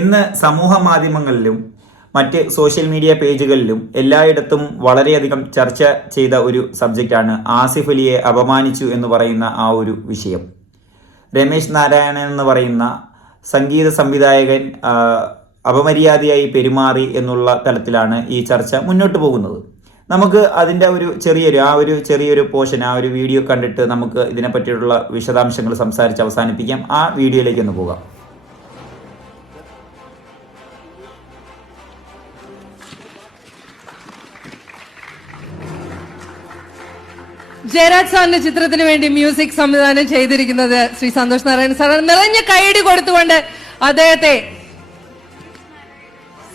ഇന്ന് സമൂഹ മാധ്യമങ്ങളിലും മറ്റ് സോഷ്യൽ മീഡിയ പേജുകളിലും എല്ലായിടത്തും വളരെയധികം ചർച്ച ചെയ്ത ഒരു സബ്ജക്റ്റാണ് ആസിഫ് അലിയെ അപമാനിച്ചു എന്ന് പറയുന്ന ആ ഒരു വിഷയം. രമേശ് നാരായണൻ എന്ന് പറയുന്ന സംഗീത സംവിധായകൻ അപമര്യാദയായി പെരുമാറി എന്നുള്ള തലത്തിലാണ് ഈ ചർച്ച മുന്നോട്ട് പോകുന്നത്. നമുക്ക് അതിൻ്റെ ഒരു ചെറിയൊരു പോർഷൻ, ആ ഒരു വീഡിയോ കണ്ടിട്ട് നമുക്ക് ഇതിനെപ്പറ്റിയുള്ള വിശദാംശങ്ങൾ സംസാരിച്ച് അവസാനിപ്പിക്കാം. ആ വീഡിയോയിലേക്ക് ഒന്ന് പോകാം. ജയരാജ് സാറിന്റെ ചിത്രത്തിന് വേണ്ടി മ്യൂസിക് സംവിധാനം ചെയ്തിരിക്കുന്നത് ശ്രീ സന്തോഷ് നാരായണൻ സാർ. നിറഞ്ഞ കൈയടി കൊടുത്തുകൊണ്ട് അദ്ദേഹത്തെ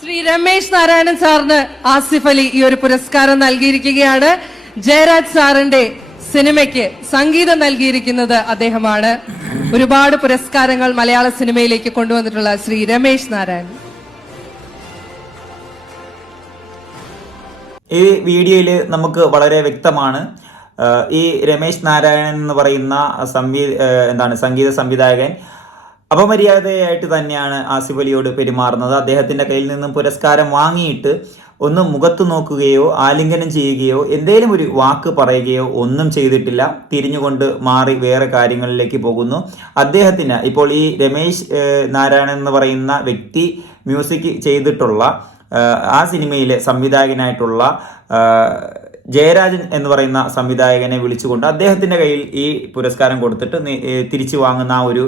ശ്രീ രമേശ് നാരായണൻ സാറിന് ആസിഫ് അലി ഈ ഒരു പുരസ്കാരം നൽകിയിരിക്കുകയാണ്. ജയരാജ് സാറിന്റെ സിനിമയ്ക്ക് സംഗീതം നൽകിയിരിക്കുന്നത് അദ്ദേഹമാണ്. ഒരുപാട് പുരസ്കാരങ്ങൾ മലയാള സിനിമയിലേക്ക് കൊണ്ടുവന്നിട്ടുള്ള ശ്രീ രമേശ് നാരായണൻ. ഈ വീഡിയോയിൽ നമുക്ക് വളരെ വ്യക്തമാണ് ഈ രമേശ് നാരായണൻ എന്ന് പറയുന്ന സംഗീത സംവിധായകൻ അപമര്യാദയായിട്ട് തന്നെയാണ് ആസിഫ് അലിയോട് പെരുമാറുന്നത്. അദ്ദേഹത്തിൻ്റെ കയ്യിൽ നിന്നും പുരസ്കാരം വാങ്ങിയിട്ട് ഒന്ന് മുഖത്ത് നോക്കുകയോ ആലിംഗനം ചെയ്യുകയോ എന്തെങ്കിലും ഒരു വാക്ക് പറയുകയോ ഒന്നും ചെയ്തിട്ടില്ല. തിരിഞ്ഞുകൊണ്ട് മാറി വേറെ കാര്യങ്ങളിലേക്ക് പോകുന്നു. അദ്ദേഹത്തിന് ഇപ്പോൾ ഈ രമേശ് നാരായണൻ എന്ന് പറയുന്ന വ്യക്തി മ്യൂസിക് ചെയ്തിട്ടുള്ള ആ സിനിമയിലെ സംവിധായകനായിട്ടുള്ള ജയരാജൻ എന്ന് പറയുന്ന സംവിധായകനെ വിളിച്ചുകൊണ്ട് അദ്ദേഹത്തിൻ്റെ കയ്യിൽ ഈ പുരസ്കാരം കൊടുത്തിട്ട് തിരിച്ചു വാങ്ങുന്ന ആ ഒരു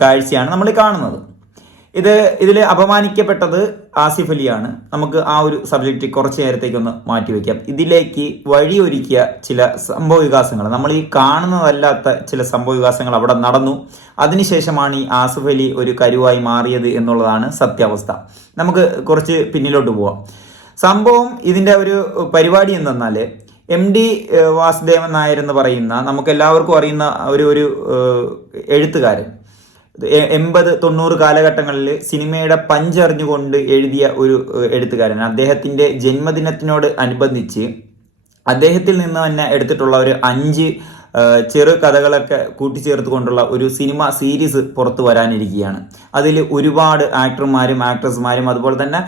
കാഴ്ചയാണ് നമ്മൾ കാണുന്നത്. ഇതിൽ അപമാനിക്കപ്പെട്ടത് ആസിഫ് അലിയാണ്. നമുക്ക് ആ ഒരു സബ്ജക്റ്റ് കുറച്ച് നേരത്തേക്കൊന്ന് മാറ്റിവെക്കാം. ഇതിലേക്ക് വഴിയൊരുക്കിയ ചില സംഭവ വികാസങ്ങൾ, നമ്മൾ ഈ കാണുന്നതല്ലാത്ത ചില സംഭവ വികാസങ്ങൾ അവിടെ നടന്നു. അതിനുശേഷമാണ് ഈ ആസിഫ് അലി ഒരു കരുവായി മാറിയത് എന്നുള്ളതാണ് സത്യാവസ്ഥ. നമുക്ക് കുറച്ച് പിന്നിലോട്ട് പോവാം. സംഭവം ഇതിൻ്റെ ഒരു പരിപാടി എന്തെന്നാൽ MD വാസുദേവൻ നായർ എന്ന് പറയുന്ന നമുക്ക് എല്ലാവർക്കും അറിയുന്ന ഒരു എഴുത്തുകാരൻ 80-90 കാലഘട്ടങ്ങളിൽ സിനിമയുടെ പഞ്ചറിഞ്ഞുകൊണ്ട് എഴുതിയ ഒരു എഴുത്തുകാരൻ. അദ്ദേഹത്തിൻ്റെ ജന്മദിനത്തിനോട് അനുബന്ധിച്ച് അദ്ദേഹത്തിൽ നിന്ന് തന്നെ എടുത്തിട്ടുള്ള ഒരു 5 ചെറു കഥകളൊക്കെ കൂട്ടിച്ചേർത്തുകൊണ്ടുള്ള ഒരു സിനിമ സീരീസ് പുറത്തു വരാനിരിക്കുകയാണ്. അതിൽ ഒരുപാട് ആക്ടർമാരും ആക്ട്രസ്മാരും അതുപോലെ തന്നെ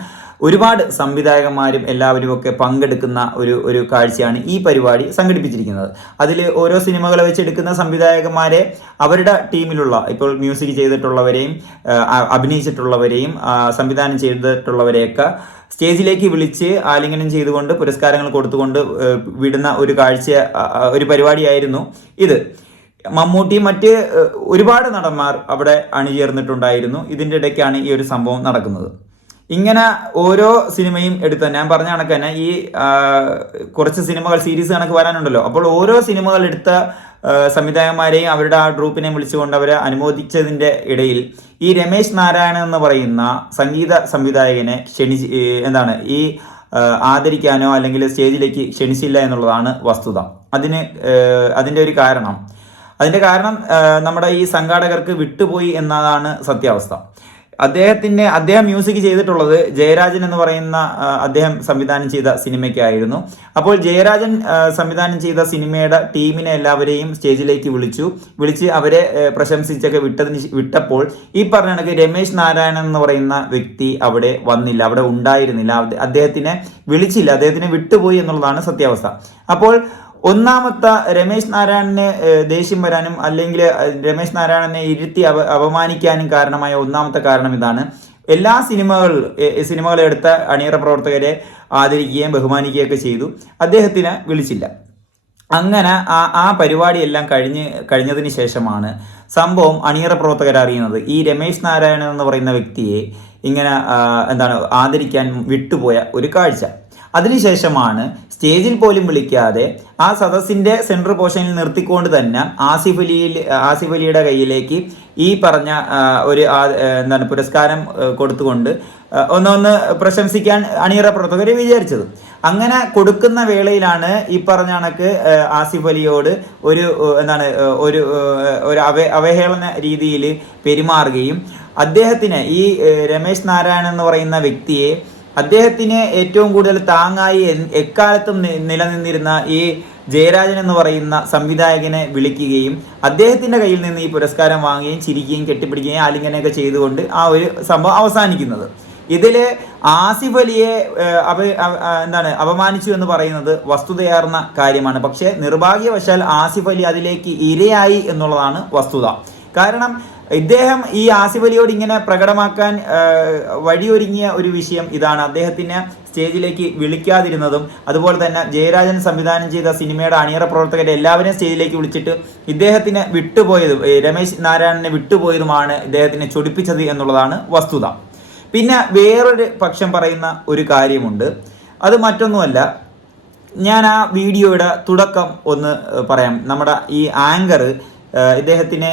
ഒരുപാട് സംവിധായകന്മാരും എല്ലാവരും ഒക്കെ പങ്കെടുക്കുന്ന ഒരു കാഴ്ചയാണ് ഈ പരിപാടി സംഘടിപ്പിച്ചിരിക്കുന്നത്. അതിൽ ഓരോ സിനിമകളെ വെച്ചെടുക്കുന്ന സംവിധായകന്മാരെ അവരുടെ ടീമിലുള്ള, ഇപ്പോൾ മ്യൂസിക് ചെയ്തിട്ടുള്ളവരെയും അഭിനയിച്ചിട്ടുള്ളവരെയും സംവിധാനം ചെയ്തിട്ടുള്ളവരെയൊക്കെ സ്റ്റേജിലേക്ക് വിളിച്ച് ആലിംഗനം ചെയ്തുകൊണ്ട് പുരസ്കാരങ്ങൾ കൊടുത്തുകൊണ്ട് വിടുന്ന ഒരു ഒരു പരിപാടിയായിരുന്നു ഇത്. മമ്മൂട്ടിയും മറ്റ് ഒരുപാട് നടന്മാർ അവിടെ അണിചേർന്നിട്ടുണ്ടായിരുന്നു. ഇതിൻ്റെ ഇടയ്ക്കാണ് ഈ ഒരു സംഭവം നടക്കുന്നത്. ഇങ്ങനെ ഓരോ സിനിമയും എടുത്ത, ഞാൻ പറഞ്ഞ കണക്ക് തന്നെ ഈ കുറച്ച് സിനിമകൾ സീരീസ് കണക്ക് വരാനുണ്ടല്ലോ. അപ്പോൾ ഓരോ സിനിമകൾ എടുത്ത സംവിധായകന്മാരെയും അവരുടെ ആ ട്രൂപ്പിനെയും വിളിച്ചുകൊണ്ട് അവരെ അനുമോദിച്ചതിൻ്റെ ഇടയിൽ ഈ രമേശ് നാരായണൻ എന്ന് പറയുന്ന സംഗീത സംവിധായകനെ ഈ ആദരിക്കാനോ അല്ലെങ്കിൽ സ്റ്റേജിലേക്ക് ക്ഷണിച്ചില്ല എന്നുള്ളതാണ് വസ്തുത. അതിൻ്റെ ഒരു കാരണം നമ്മുടെ ഈ സംഘാടകർക്ക് വിട്ടുപോയി എന്നതാണ് സത്യാവസ്ഥ. അദ്ദേഹം മ്യൂസിക് ചെയ്തിട്ടുള്ളത് ജയരാജൻ എന്ന് പറയുന്ന അദ്ദേഹം സംവിധാനം ചെയ്ത സിനിമയ്ക്കായിരുന്നു. അപ്പോൾ ജയരാജൻ സംവിധാനം ചെയ്ത സിനിമയുടെ ടീമിനെ എല്ലാവരെയും സ്റ്റേജിലേക്ക് വിളിച്ച് അവരെ പ്രശംസിച്ചൊക്കെ വിട്ടപ്പോൾ ഈ പറഞ്ഞ കണക്ക് രമേശ് നാരായണൻ എന്ന് പറയുന്ന വ്യക്തി അവിടെ വന്നില്ല, അവിടെ ഉണ്ടായിരുന്നില്ല. അദ്ദേഹത്തിനെ വിളിച്ചില്ല, അദ്ദേഹത്തിനെ വിട്ടുപോയി എന്നുള്ളതാണ് സത്യാവസ്ഥ. അപ്പോൾ ഒന്നാമത്തെ രമേശ് നാരായണന് ദേഷ്യം വരാനും അല്ലെങ്കിൽ രമേശ് നാരായണനെ ഇരുത്തി അപമാനിക്കാനും കാരണമായ ഒന്നാമത്തെ കാരണം ഇതാണ്. എല്ലാ സിനിമകൾ എടുത്ത അണിയറ പ്രവർത്തകരെ ആദരിക്കുകയും ബഹുമാനിക്കുകയൊക്കെ ചെയ്തു, അദ്ദേഹത്തിന് വിളിച്ചില്ല. അങ്ങനെ ആ പരിപാടിയെല്ലാം കഴിഞ്ഞതിന് ശേഷമാണ് സംഭവം അണിയറ പ്രവർത്തകർ അറിയുന്നത്. ഈ രമേശ് നാരായണൻ എന്ന് പറയുന്ന വ്യക്തിയെ ഇങ്ങനെ ആദരിക്കാൻ വിട്ടുപോയ ഒരു കാഴ്ച. അതിനുശേഷമാണ് സ്റ്റേജിൽ പോലും വിളിക്കാതെ ആ സദസ്സിൻ്റെ സെൻട്രൽ പോർഷനിൽ നിർത്തിക്കൊണ്ട് തന്നെ ആസിഫ് അലിയുടെ കയ്യിലേക്ക് ഈ പറഞ്ഞ ഒരു പുരസ്കാരം കൊടുത്തുകൊണ്ട് ഒന്ന് പ്രശംസിക്കാൻ അണിയറ പ്രവർത്തകർ വിചാരിച്ചത്. അങ്ങനെ കൊടുക്കുന്ന വേളയിലാണ് ഈ പറഞ്ഞ കണക്ക് ആസിഫ് അലിയോട് ഒരു അവഹേളന രീതിയിൽ പെരുമാറുകയും അദ്ദേഹത്തിന് ഈ രമേശ് നാരായണൻ എന്ന് പറയുന്ന വ്യക്തിയെ അദ്ദേഹത്തിന് ഏറ്റവും കൂടുതൽ താങ്ങായി എക്കാലത്തും നിലനിന്നിരുന്ന ഈ ജയരാജൻ എന്ന് പറയുന്ന സംവിധായകനെ വിളിക്കുകയും അദ്ദേഹത്തിൻ്റെ കയ്യിൽ നിന്ന് ഈ പുരസ്കാരം വാങ്ങുകയും ചിരിക്കുകയും കെട്ടിപ്പിടിക്കുകയും ആലിംഗനൊക്കെ ചെയ്തുകൊണ്ട് ആ ഒരു സംഭവം അവസാനിക്കുന്നത്. ഇതിൽ ആസിഫ് അലിയെ അപമാനിച്ചു എന്ന് പറയുന്നത് വസ്തുതയാർന്ന കാര്യമാണ്. പക്ഷേ നിർഭാഗ്യവശാൽ ആസിഫ് അലി അതിലേക്ക് ഇരയായി എന്നുള്ളതാണ് വസ്തുത. കാരണം ഇദ്ദേഹം ഈ ആസിഫ് അലിയോട് ഇങ്ങനെ പ്രകടമാക്കാൻ വഴിയൊരുങ്ങിയ ഒരു വിഷയം ഇതാണ്. അദ്ദേഹത്തിനെ സ്റ്റേജിലേക്ക് വിളിക്കാതിരുന്നതും അതുപോലെ തന്നെ ജയരാജൻ സംവിധാനം ചെയ്ത സിനിമയുടെ അണിയറ പ്രവർത്തകരെ എല്ലാവരെയും സ്റ്റേജിലേക്ക് വിളിച്ചിട്ട് ഇദ്ദേഹത്തിന് വിട്ടുപോയതും രമേശ് നാരായണനെ വിട്ടുപോയതുമാണ് ഇദ്ദേഹത്തിനെ ചൊടിപ്പിച്ചത് എന്നുള്ളതാണ് വസ്തുത. പിന്നെ വേറൊരു പക്ഷം പറയുന്ന ഒരു കാര്യമുണ്ട്. അത് മറ്റൊന്നുമല്ല, ഞാൻ ആ വീഡിയോയുടെ തുടക്കം ഒന്ന് പറയാം. നമ്മുടെ ഈ ആങ്കർ ഇദ്ദേഹത്തിനെ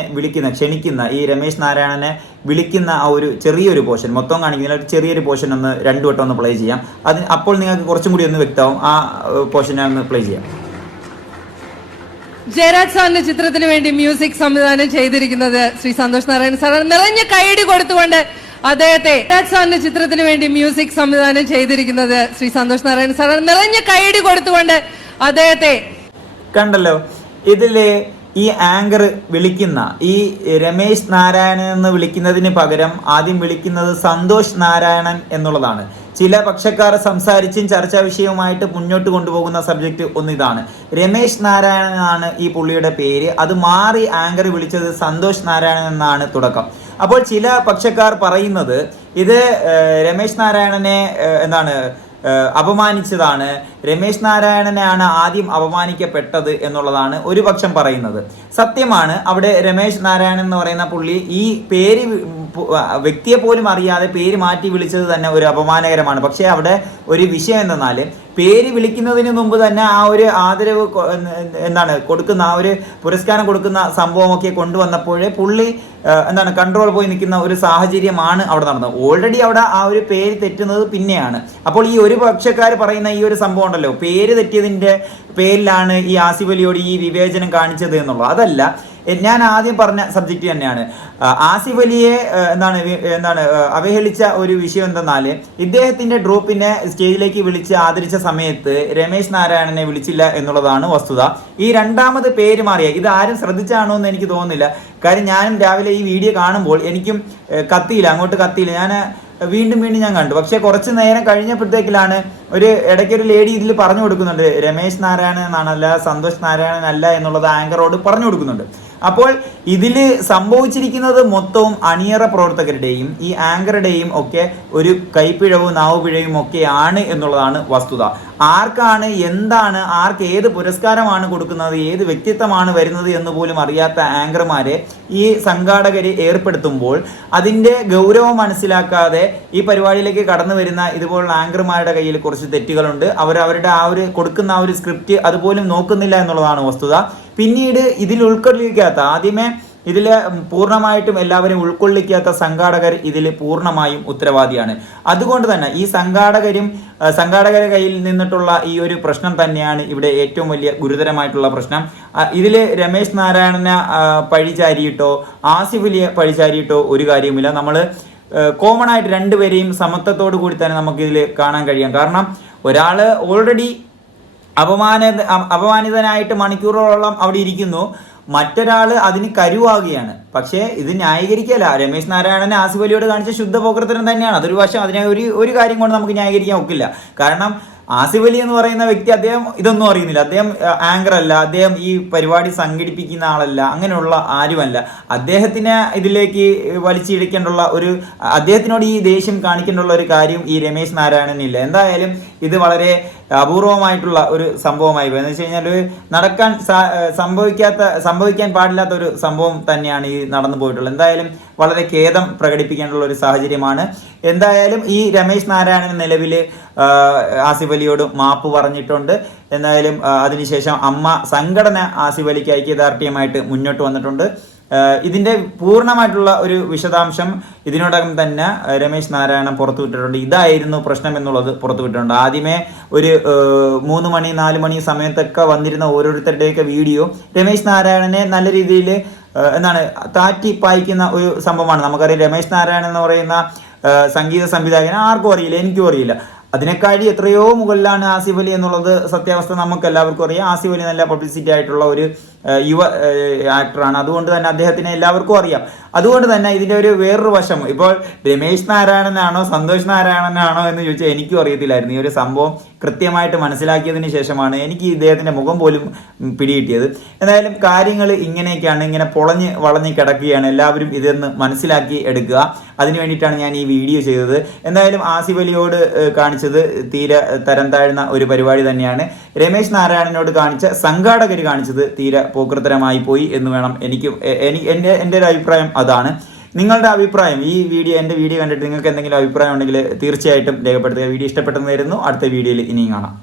ക്ഷണിക്കുന്ന ഈ രമേശ് നാരായണനെ വിളിക്കുന്ന ആ ഒരു ചെറിയൊരു പോർഷൻ, മൊത്തം കാണിക്കുന്ന ഒരു ചെറിയൊരു പോർഷൻ ഒന്ന് രണ്ടു വട്ടം ഒന്ന് പ്ലേ ചെയ്യാം. അപ്പോൾ നിങ്ങൾക്ക് കുറച്ചും കൂടി ഒന്ന് വ്യക്തമാവും. ആ പോർഷൻ ഞാൻ ഒന്ന് പ്ലേ ചെയ്യാം. ജയരാജ് സാറിന്റെ ചിത്രത്തിന് വേണ്ടി മ്യൂസിക് സംവിധാനം ചെയ്തിരിക്കുന്നത് ശ്രീ സന്തോഷ് നാരായണൻ സാർ. നിറഞ്ഞ കൈയടി കൊടുത്തുകൊണ്ട് അദ്ദേഹത്തെ, ജയരാജ് സാറിന്റെ ചിത്രത്തിന് വേണ്ടി മ്യൂസിക് സംവിധാനം ചെയ്തിരിക്കുന്നത് ശ്രീ സന്തോഷ് നാരായണൻ സാർ. നിറഞ്ഞ കൈയടി കൊടുത്തുകൊണ്ട് അദ്ദേഹത്തെ കണ്ടല്ലോ. ഇതില് ഈ ആങ്കർ വിളിക്കുന്ന ഈ രമേശ് നാരായണൻ എന്ന് വിളിക്കുന്നതിന് പകരം ആദ്യം വിളിക്കുന്നത് സന്തോഷ് നാരായണൻ എന്നുള്ളതാണ്. ചില പക്ഷക്കാർ സംസാരിച്ചും ചർച്ചാ വിഷയവുമായിട്ട് മുന്നോട്ട് കൊണ്ടുപോകുന്ന സബ്ജക്റ്റ് ഒന്നിതാണ്. രമേശ് നാരായണൻ എന്നാണ് ഈ പുള്ളിയുടെ പേര്. അത് മാറി ആങ്കർ വിളിച്ചത് സന്തോഷ് നാരായണൻ എന്നാണ് തുടക്കം. അപ്പോൾ ചില പക്ഷക്കാർ പറയുന്നത് ഇത് രമേശ് നാരായണനെ അപമാനിച്ചതാണ്, രമേശ് നാരായണനെയാണ് ആദ്യം അപമാനിക്കപ്പെട്ടത് എന്നുള്ളതാണ് ഒരു പക്ഷം പറയുന്നത്. സത്യമാണ്, അവിടെ രമേശ് നാരായണൻ എന്ന് പറയുന്ന പുള്ളി ഈ പേര് വ്യക്തിയെ പോലും അറിയാതെ പേര് മാറ്റി വിളിച്ചത് തന്നെ ഒരു അപമാനകരമാണ്. പക്ഷേ അവിടെ ഒരു വിഷയം എന്തെന്നാൽ പേര് വിളിക്കുന്നതിന് മുമ്പ് തന്നെ ആ ഒരു ആദരവ് കൊടുക്കുന്ന ആ ഒരു പുരസ്കാരം കൊടുക്കുന്ന സംഭവമൊക്കെ കൊണ്ടുവന്നപ്പോഴേ പുള്ളി കൺട്രോൾ പോയി നിൽക്കുന്ന ഒരു സാഹചര്യമാണ് അവിടെ നടന്നത്. ഓൾറെഡി അവിടെ ആ ഒരു പേര് തെറ്റുന്നത് പിന്നെയാണ്. അപ്പോൾ ഈ ഒരു പക്ഷക്കാർ പറയുന്ന ഈ ഒരു സംഭവം ഉണ്ടല്ലോ, പേര് തെറ്റിയതിൻ്റെ പേരിലാണ് ഈ ആസിഫ് അലിയോട് ഈ വിവേചനം കാണിച്ചത് എന്നുള്ളത്. അതല്ല, ഞാൻ ആദ്യം പറഞ്ഞ സബ്ജക്റ്റ് തന്നെയാണ്. ആസിഫ് അലിയെ അവഹേളിച്ച ഒരു വിഷയം എന്തെന്നാൽ ഇദ്ദേഹത്തിന്റെ ട്രൂപ്പിനെ സ്റ്റേജിലേക്ക് വിളിച്ച് ആദരിച്ച സമയത്ത് രമേശ് നാരായണനെ വിളിച്ചില്ല എന്നുള്ളതാണ് വസ്തുത. ഈ രണ്ടാമത് പേര് മാറിയ ഇത് ആരും ശ്രദ്ധിച്ചാണോ എന്ന് എനിക്ക് തോന്നുന്നില്ല. കാര്യം ഞാനും രാവിലെ ഈ വീഡിയോ കാണുമ്പോൾ എനിക്കും അങ്ങോട്ട് കത്തിയില്ല. ഞാൻ വീണ്ടും ഞാൻ കണ്ടു. പക്ഷെ കുറച്ച് നേരം കഴിഞ്ഞപ്പോഴത്തേക്കിലാണ് ഇടയ്ക്കൊരു ലേഡി ഇതിൽ പറഞ്ഞു കൊടുക്കുന്നുണ്ട്, രമേശ് നാരായണൻ എന്നാണല്ല, സന്തോഷ് നാരായണൻ അല്ല എന്നുള്ളത് ആങ്കറോട് പറഞ്ഞു കൊടുക്കുന്നുണ്ട്. അപ്പോൾ ഇതിൽ സംഭവിച്ചിരിക്കുന്നത് മൊത്തവും അണിയറ പ്രവർത്തകരുടെയും ഈ ആങ്കറുടെയും ഒക്കെ ഒരു കൈപ്പിഴവും നാവുപിഴയും ഒക്കെയാണ് എന്നുള്ളതാണ് വസ്തുത. ആർക്കാണ് എന്താണ് ആർക്ക് ഏത് പുരസ്കാരമാണ് കൊടുക്കുന്നത്, ഏത് വ്യക്തിത്വമാണ് വരുന്നത് എന്ന് പോലും അറിയാത്ത ആങ്കർമാരെ ഈ സംഘാടകര് ഏർപ്പെടുത്തുമ്പോൾ അതിൻ്റെ ഗൗരവം മനസ്സിലാക്കാതെ ഈ പരിപാടിയിലേക്ക് കടന്നു വരുന്ന ഇതുപോലുള്ള ആങ്കർമാരുടെ കയ്യിൽ കുറച്ച് തെറ്റുകളുണ്ട്. അവരുടെ ആ ഒരു കൊടുക്കുന്ന ആ ഒരു സ്ക്രിപ്റ്റ് അതുപോലും നോക്കുന്നില്ല എന്നുള്ളതാണ് വസ്തുത. പിന്നീട് ഇതിൽ ഉൾക്കൊള്ളിക്കാത്ത, ആദ്യമേ ഇതിൽ പൂർണ്ണമായിട്ടും എല്ലാവരും ഉൾക്കൊള്ളിക്കാത്ത സംഘാടകർ ഇതിൽ പൂർണ്ണമായും ഉത്തരവാദിയാണ്. അതുകൊണ്ട് തന്നെ ഈ സംഘാടകരുടെ കയ്യിൽ നിന്നിട്ടുള്ള ഈ ഒരു പ്രശ്നം തന്നെയാണ് ഇവിടെ ഏറ്റവും വലിയ ഗുരുതരമായിട്ടുള്ള പ്രശ്നം. ഇതിൽ രമേശ് നാരായണനെ പഴിചാരിയിട്ടോ ആസിഫ് അലിയെ പഴിചാരിയിട്ടോ ഒരു കാര്യമില്ല. നമ്മൾ കോമൺ ആയിട്ട് രണ്ടുപേരെയും സമത്വത്തോടു കൂടി തന്നെ നമുക്ക് ഇതിൽ കാണാൻ കഴിയാം. കാരണം ഒരാൾ ഓൾറെഡി അപമാനിതനായിട്ട് മണിക്കൂറുകളോളം അവിടെ ഇരിക്കുന്നു, മറ്റൊരാൾ അതിന് കരുവാകുകയാണ്. പക്ഷേ ഇത് ന്യായീകരിക്കല്ല. രമേശ് നാരായണനെ ആസിഫ് അലിയോട് കാണിച്ച ശുദ്ധ പോക്കർത്തരം തന്നെയാണ്. അതൊരു വശം, അതിനെ ഒരു കാര്യം കൊണ്ട് നമുക്ക് ന്യായീകരിക്കാൻ ഒക്കില്ല. കാരണം ആസിഫ് അലി എന്ന് പറയുന്ന വ്യക്തി അദ്ദേഹം ഇതൊന്നും അറിയുന്നില്ല. അദ്ദേഹം ആങ്കർ അല്ല, അദ്ദേഹം ഈ പരിപാടി സംഘടിപ്പിക്കുന്ന ആളല്ല, അങ്ങനെയുള്ള ആരുമല്ല. അദ്ദേഹത്തിനെ ഇതിലേക്ക് വലിച്ചിഴക്കേണ്ടുള്ള അദ്ദേഹത്തിനോട് ഈ ദേഷ്യം കാണിക്കേണ്ടുള്ള ഒരു കാര്യം ഈ രമേശ് നാരായണനില്ല. എന്തായാലും ഇത് വളരെ അപൂർവമായിട്ടുള്ള ഒരു സംഭവമായി പോയി. എന്ന് വെച്ച് കഴിഞ്ഞാൽ സംഭവിക്കാൻ പാടില്ലാത്ത ഒരു സംഭവം തന്നെയാണ് ഈ നടന്നു പോയിട്ടുള്ളത്. എന്തായാലും വളരെ ഖേദം പ്രകടിപ്പിക്കേണ്ടുള്ള ഒരു സാഹചര്യമാണ്. എന്തായാലും ഈ രമേശ് നാരായണൻ നിലവിൽ ആസിഫ് അലിയോട് മാപ്പ് പറഞ്ഞിട്ടുണ്ട്. എന്തായാലും അതിനുശേഷം അമ്മ സംഘടന ആസിഫ് അലിക്ക് ഐക്യദാർഢ്യമായിട്ട് മുന്നോട്ട് വന്നിട്ടുണ്ട്. ഇതിന്റെ പൂർണ്ണമായിട്ടുള്ള ഒരു വിശദാംശം ഇതിനോടകം തന്നെ രമേശ് നാരായണൻ പുറത്തുവിട്ടിട്ടുണ്ട്. ഇതായിരുന്നു പ്രശ്നം എന്നുള്ളത് പുറത്തുവിട്ടിട്ടുണ്ട്. ആദ്യമേ ഒരു 3 മണി 4 മണി സമയത്തൊക്കെ വന്നിരുന്ന ഓരോരുത്തരുടെയൊക്കെ വീഡിയോ രമേശ് നാരായണനെ നല്ല രീതിയിൽ താറ്റി പായിക്കുന്ന ഒരു സംഭവമാണ്. നമുക്കറിയാം, രമേശ് നാരായണൻ എന്ന് പറയുന്ന സംഗീത സംവിധായകൻ ആർക്കും അറിയില്ല, എനിക്കും അറിയില്ല. അതിനെക്കാട്ടി എത്രയോ മുകളിലാണ് ആസിഫ് അലി എന്നുള്ളത് സത്യാവസ്ഥ നമുക്ക് എല്ലാവർക്കും അറിയാം. ആസിഫ് അലി നല്ല പബ്ലിസിറ്റി ആയിട്ടുള്ള ഒരു യുവ ആക്ടറാണ്. അതുകൊണ്ട് തന്നെ അദ്ദേഹത്തിനെ എല്ലാവർക്കും അറിയാം. അതുകൊണ്ട് തന്നെ ഇതിന്റെ ഒരു വേറൊരു വശം, ഇപ്പോൾ രമേശ് നാരായണനാണോ സന്തോഷ് നാരായണനാണോ എന്ന് ചോദിച്ചാൽ എനിക്കും അറിയത്തില്ലായിരുന്നു. ഈ ഒരു സംഭവം കൃത്യമായിട്ട് മനസ്സിലാക്കിയതിന് ശേഷമാണ് എനിക്ക് ഇദ്ദേഹത്തിന്റെ മുഖം പോലും പിടികിട്ടിയത്. എന്തായാലും കാര്യങ്ങൾ ഇങ്ങനെയൊക്കെയാണ്, ഇങ്ങനെ വളഞ്ഞ് കിടക്കുകയാണ്. എല്ലാവരും ഇതൊന്ന് മനസ്സിലാക്കി എടുക്കുക. അതിനു വേണ്ടിയിട്ടാണ് ഞാൻ ഈ വീഡിയോ ചെയ്തത്. എന്തായാലും ആസിഫ് അലിയോട് കാണിച്ചത് തീരെ തരം താഴ്ന്ന ഒരു പരിപാടി തന്നെയാണ്. രമേശ് നാരായണനോട് സംഘാടകർ കാണിച്ചത് തീരെ പോക്കൃത്തരമായി പോയി എന്ന് വേണം എൻ്റെ ഒരു അഭിപ്രായം അതാണ്. നിങ്ങളുടെ അഭിപ്രായം എൻ്റെ വീഡിയോ കണ്ടിട്ട് നിങ്ങൾക്ക് എന്തെങ്കിലും അഭിപ്രായം ഉണ്ടെങ്കിൽ തീർച്ചയായിട്ടും രേഖപ്പെടുത്തുക. വീഡിയോ ഇഷ്ടപ്പെട്ടെന്ന് വരുന്നു. അടുത്ത വീഡിയോയിൽ ഇനിയും കാണാം.